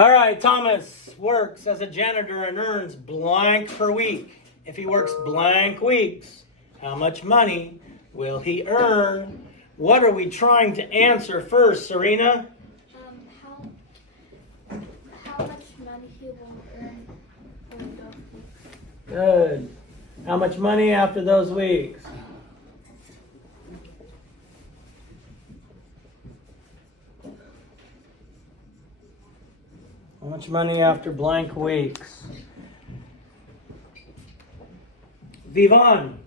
All right, Thomas works as a janitor and earns blank per week. If he works blank weeks, how much money will he earn? What are we trying to answer first, Serena? How much money he will earn in those weeks. Good. How much money after those weeks? How much money after blank weeks? Vivan,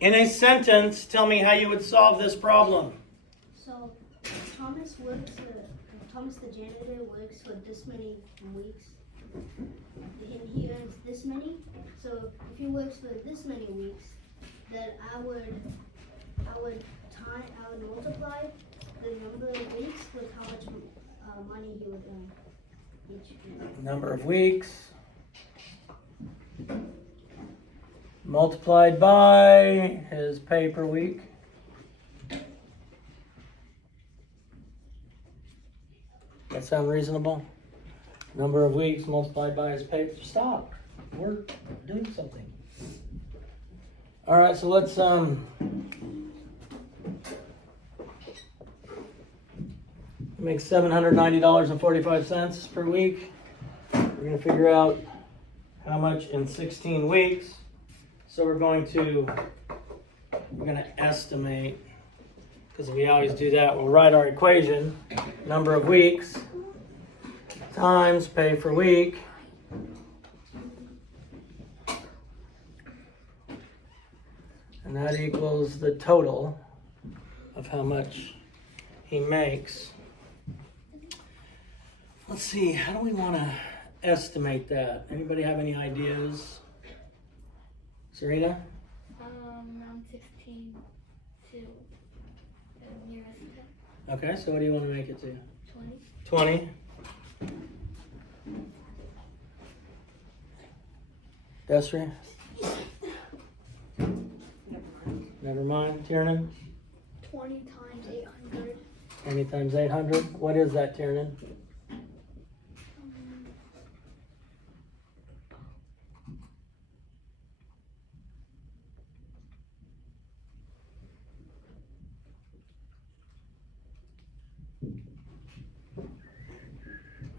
in a sentence, tell me how you would solve this problem. So Thomas the janitor works for this many weeks, and he earns this many. So if he works for this many weeks, then I would multiply the number of weeks with how much money he would earn each week. Number of weeks multiplied by his pay per week. That sound reasonable? Number of weeks multiplied by his pay. Stop. We're doing something. All right, so let's make $790.45 per week. We're going to figure out how much in 16 weeks. So we're going to estimate, because we always do that. We'll write our equation, number of weeks times pay per week. And that equals the total of how much he makes. Let's see, how do we want to estimate that? Anybody have any ideas? Serena? Around 16 to the nearest 10. Okay, so what do you want to make it to? 20. 20. Desiree? Never mind. Tiernan? 20 times 800. 20 times 800. What is that, Tiernan?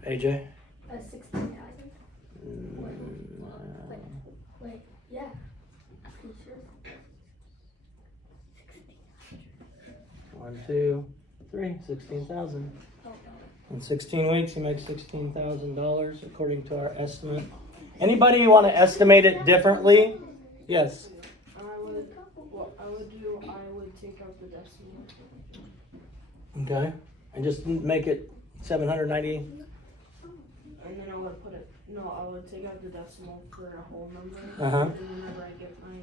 AJ? 16,000. Wait, yeah. I'm pretty sure. 1, 2, 3. 16,000. Oh, In 16 weeks, he makes $16,000 according to our estimate. Anybody want to estimate it differently? Yes. I would take out the decimal. Okay. And just make it 790. And then I would take out the decimal for a whole number. Uh-huh. And whenever I get my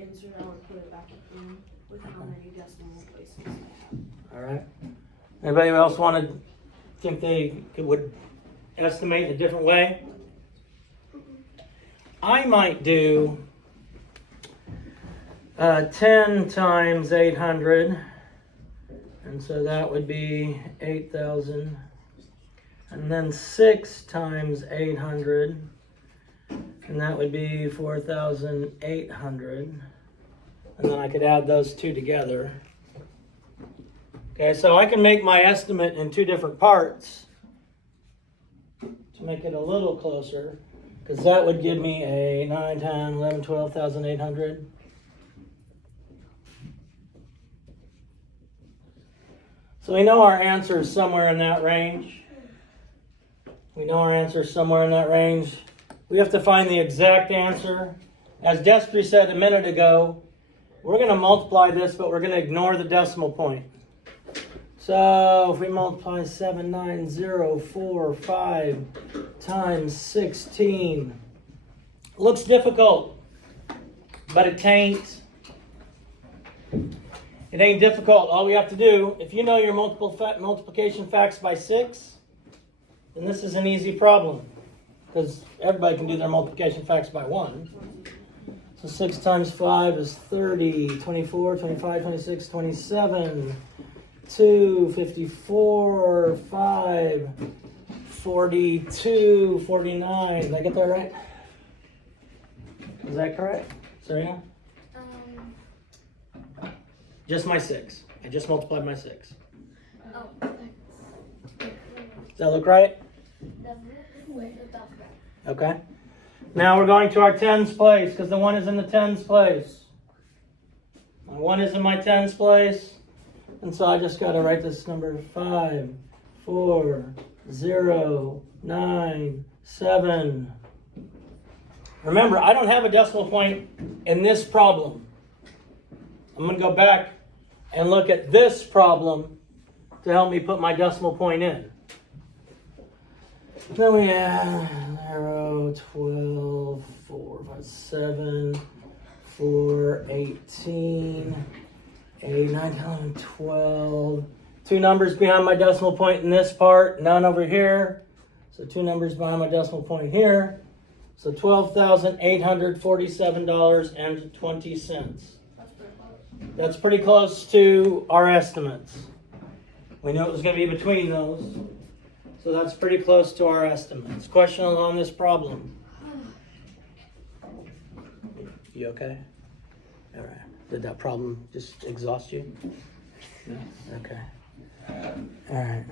answer, I would put it back in with how many decimal places I have. All right. Anybody else want to think would estimate in a different way? I might do 10 times 800, and so that would be 8,000. And then 6 times 800, and that would be 4,800. And then I could add those two together. Okay, so I can make my estimate in two different parts to make it a little closer, because that would give me a 9, 10, 11, 12,800. So we know our answer is somewhere in that range. We know our answer is somewhere in that range. We have to find the exact answer. As Despre said a minute ago, we're going to multiply this, but we're going to ignore the decimal point. So if we multiply 79045 times 16, looks difficult, but it ain't. It ain't difficult. All we have to do, if you know your multiplication facts by 6, then this is an easy problem, because everybody can do their multiplication facts by 1. So 6 times 5 is 30, 24, 25, 26, 27, 2, 54, 5, 42, 49. Did I get that right? Is that correct, Serena? Just my 6. I just multiplied my 6. Oh. Does that look right? Okay. Now we're going to our tens place because the 1 is in the tens place. My 1 is in my tens place. And so I just got to write this number 5, 4, 0, 9, 7. Remember, I don't have a decimal point in this problem. I'm going to go back and look at this problem to help me put my decimal point in. Then we have 0, 12, 4, 5, 7, 4, 18, 8, 9, 10, 11, 12. 2 numbers behind my decimal point in this part, none over here. So 2 numbers behind my decimal point here. So $12,847.20. That's pretty close to our estimates. We knew it was going to be between those. So that's pretty close to our estimates. Question on this problem. You okay? All right. Did that problem just exhaust you? No? Okay. All right.